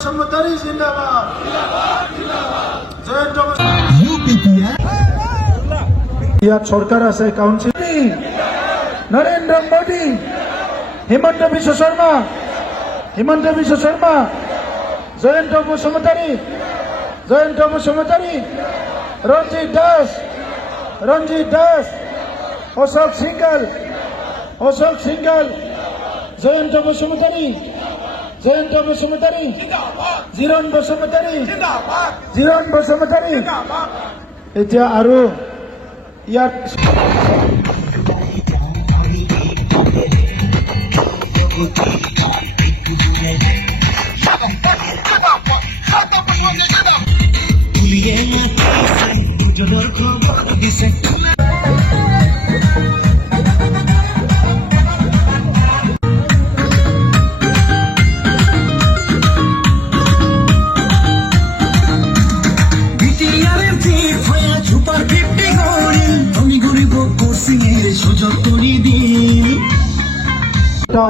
বসুমতারি জিন্দাবাদ জয়ন্ত ইয়াত সরকার আছে কাউন্সিল নরেন্দ্র মোদী হিমন্ত বিশ্ব শর্মা জয়ন্ত বসুমতারি রঞ্জিত দাস অশোক সিংঘল জয়ন্ত বসুমতারি জিরণ বসুমতারি এতিয়া আৰু ইয়াত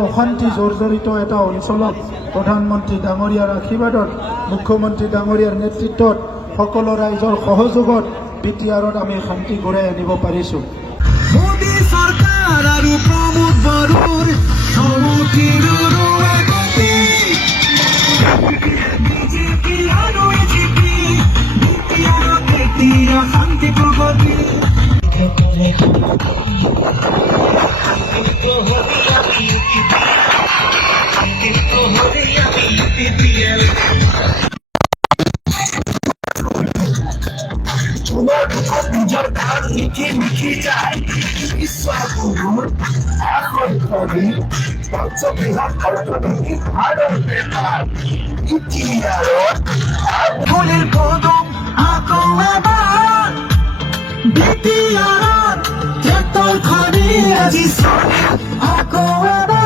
অশান্তি জৰ্জৰিত এটা অঞ্চলত প্ৰধানমন্ত্ৰী ডাঙৰীয়াৰ আশীৰ্বাদত মুখ্যমন্ত্ৰী ডাঙৰীয়াৰ নেতৃত্বত সকলো ৰাইজৰ সহযোগত বিটিআৰত আমি শান্তি ঘূৰাই আনিব পাৰিছোঁ। মোদী চৰকাৰ আৰু প্ৰমোদ বড়োৰ শান্তি প্ৰগতি নিজৰ গান লিখি যায় বিশ্বাসগুৰুৰ এখন কবি পঞ্চবৃহৎ অৰ্থনৈতিক ভাৰত বেপাৰ বিটিআৰত ফুলেৰ কদম আকৌ এবাৰ বিটিআৰত ট্ৰেক্টৰ খনি আজি আকৌ এবাৰ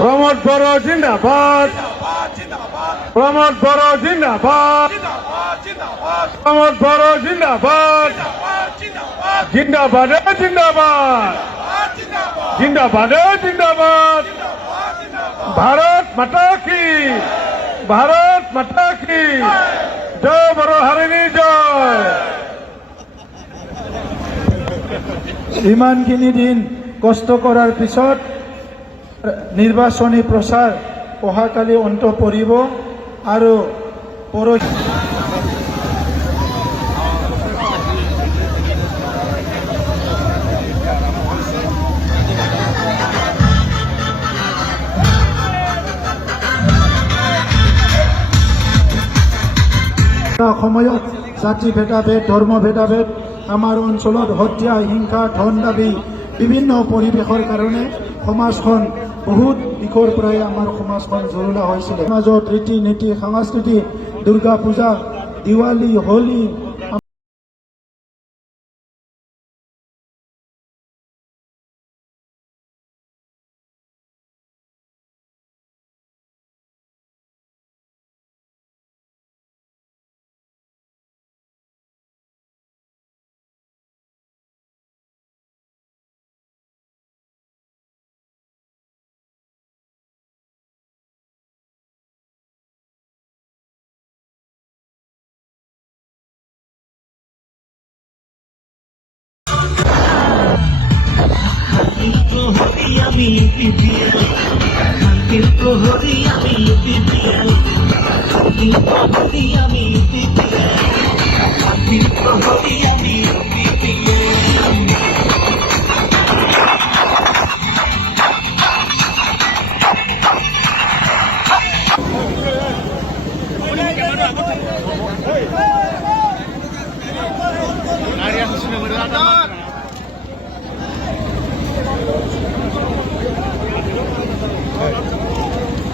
প্রমোদ বড়ো জিন্দাবাদ প্রমোদ বড়ো জিন্দাবাদ প্রমোদ বড়ো জিন্দাবাদ জিন্দাবাদ জিন্দাবাদ ভারত মাতা কি জয় বড় হারিণী জয়। ইমানখিনি দিন কষ্ট কৰাৰ পিছত নিৰ্বাচনী প্ৰচাৰ অহাকালি অন্ত পৰিব আৰু পৰহি সময়ত জাতি ভেদাভেদ ধৰ্ম ভেদাভেদ আমাৰ অঞ্চলত হত্যা হিংসা ধন দাবী বিভিন্ন পৰিৱেশৰ কাৰণে সমাজখন বহুত দিশৰ পৰাই আমাৰ সমাজখন জৰুলা হৈছিলে। সমাজত ৰীতি নীতি সংস্কৃতি দুৰ্গা পূজা দিৱালী হোলী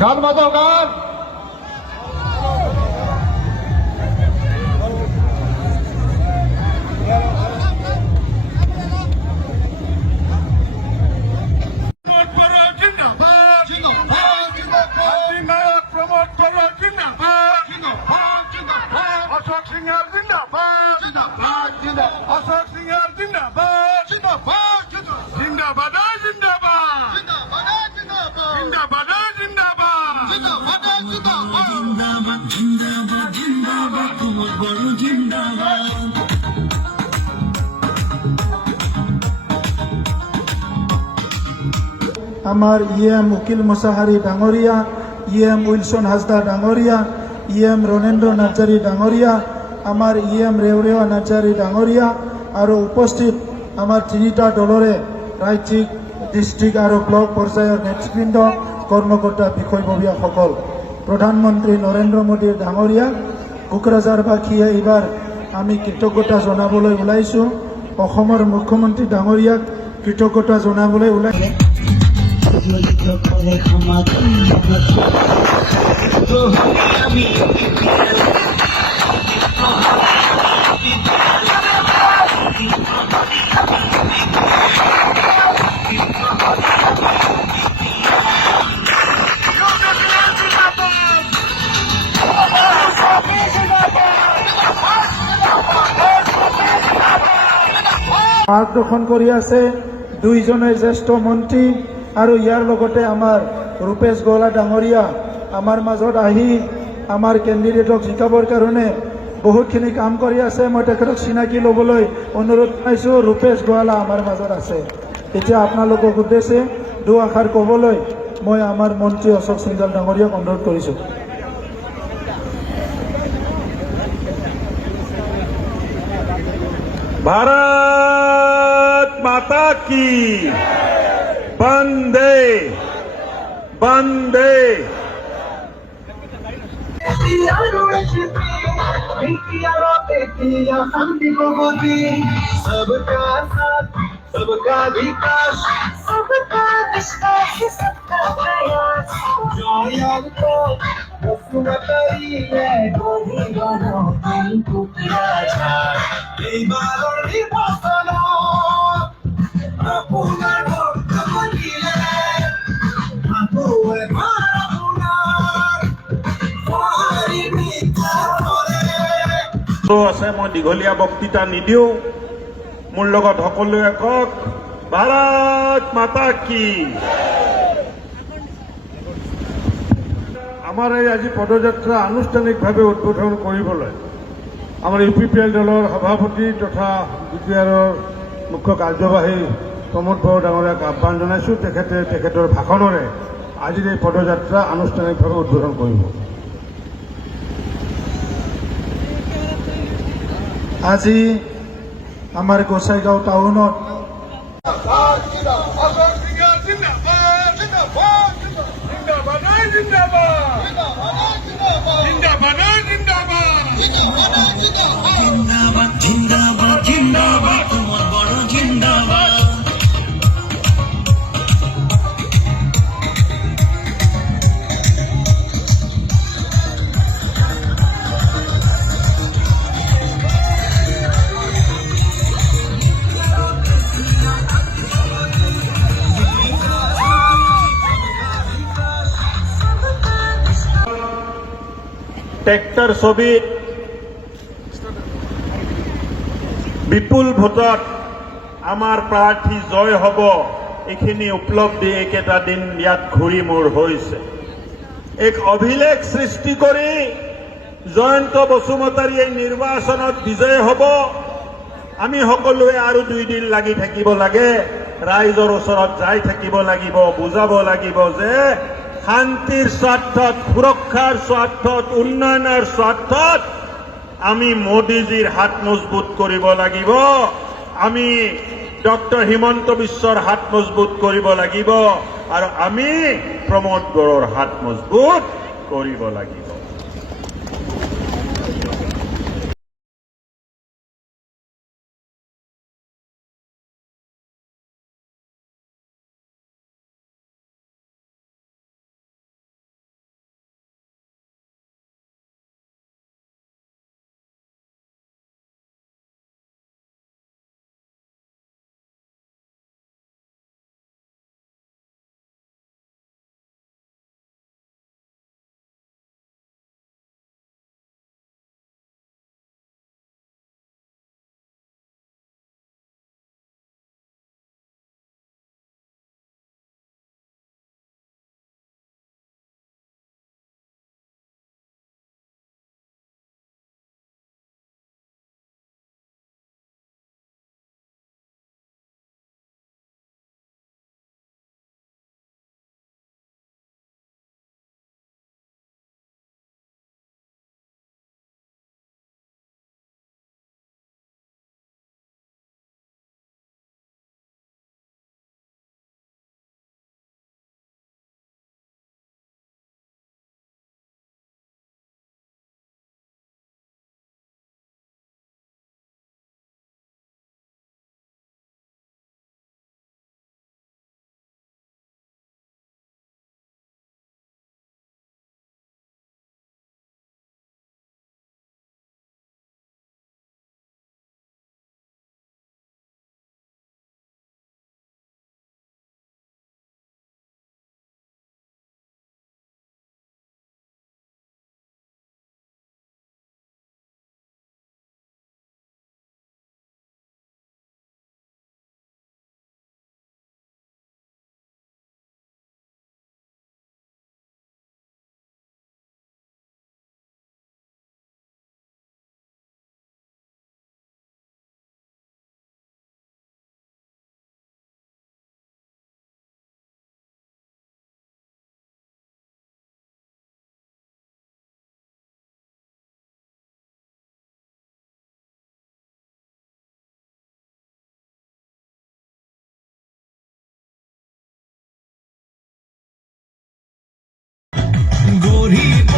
গান বাজাও গান জিন্দাবাদ আমাৰ উকিল মুছাহাৰী ডাঙৰীয়া, উইলছন হাজদা ডাঙৰীয়া, ৰণেন্দ্ৰ নাৰ্জাৰী ডাঙৰীয়া, আমাৰ ৰেওৰেৱা নাৰ্জাৰী ডাঙৰীয়া আৰু উপস্থিত আমাৰ তিনিটা দলৰে ৰাজ্যিক, ডিষ্ট্ৰিক্ট আৰু ব্লক পৰ্যায়ৰ নেতৃবৃন্দ, কৰ্মকৰ্তা, বিষয়ববীয়াসকল, প্ৰধানমন্ত্ৰী নৰেন্দ্ৰ মোদী ডাঙৰীয়া, কোকৰাঝাৰবাসীয়ে এইবাৰ আমি কৃতজ্ঞতা জনাবলৈ ওলাইছোঁ। অসমৰ মুখ্যমন্ত্ৰী ডাঙৰীয়াক কৃতজ্ঞতা জনাবলৈ ওলাইছোঁ। মাৰ্গদৰ্শন কৰি আছে দুইজনে জ্যেষ্ঠ মন্ত্ৰী আৰু ইয়াৰ লগতে আমাৰ ৰূপেশ গৌলা ডাঙৰীয়া আমাৰ মাজত আহি আমাৰ কেণ্ডিডেটক জিকাবৰ কাৰণে বহুতখিনি কাম কৰি আছে। মই তেখেতক চিনাকি ল'বলৈ অনুৰোধ জনাইছোঁ। ৰূপেশ গোৱালা আমাৰ মাজত আছে। এতিয়া আপোনালোকক উদ্দেশ্যে দুআষাৰ ক'বলৈ মই আমাৰ মন্ত্ৰী অশোক সিংডল ডাঙৰীয়াক অনুৰোধ কৰিছোঁ। भारत माता की वंदे वंदे। सबका साथ, सबका विकास, सबका विश्वास, सबका प्रयास। जो आपको বসুমতারি গরি গনো কিন্তু রাজার এইবাৰৰ নিৰ্বাচন আপোনাৰ বৰ্তমান দিলে আকৌ এবাৰ আপোনাৰ সহাৰি বিচাৰে। আছে মই দীঘলীয়া বক্তৃতা নিদিওঁ। মোৰ লগত সকলোৱে কওক, ভাৰত মাতা কি। আমাৰ এই আজি পদযাত্ৰা আনুষ্ঠানিকভাৱে উদ্বোধন কৰিবলৈ আমাৰ UPPL দলৰ সভাপতি তথা BPRৰ মুখ্য কাৰ্যবাহী প্ৰমোদ বড়ো ডাঙৰীয়াক আহ্বান জনাইছোঁ। তেখেতৰ ভাষণেৰে আজিৰ এই পদযাত্ৰা আনুষ্ঠানিকভাৱে উদ্বোধন কৰিব। আজি আমাৰ গোসাইগাঁও টাউনত ট্ৰেক্টৰ ছবিত বিপুল ভোটত আমাৰ প্ৰাৰ্থী জয় হ'ব, এইখিনি উপলব্ধি এইকেইটা দিন ইয়াত ঘূৰি মোৰ হৈছে। এক অভিলেখ সৃষ্টি কৰি জয়ন্ত বসুমতাৰী এই নিৰ্বাচনত বিজয় হ'ব। আমি সকলোৱে আৰু 2 দিন লাগি থাকিব লাগে, ৰাইজৰ ওচৰত যাই থাকিব লাগিব, বুজাব লাগিব যে শান্তিৰ স্বাৰ্থত, সুৰক্ষাৰ স্বাৰ্থত, উন্নয়নৰ স্বাৰ্থত আমি মোদীজীৰ হাত মজবুত কৰিব লাগিব। আমি ডক্টৰ হিমন্ত বিশ্বৰ হাত মজবুত কৰিব লাগিব আৰু আমি প্ৰমোদ বড়োৰ হাত মজবুত কৰিব লাগিব।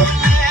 है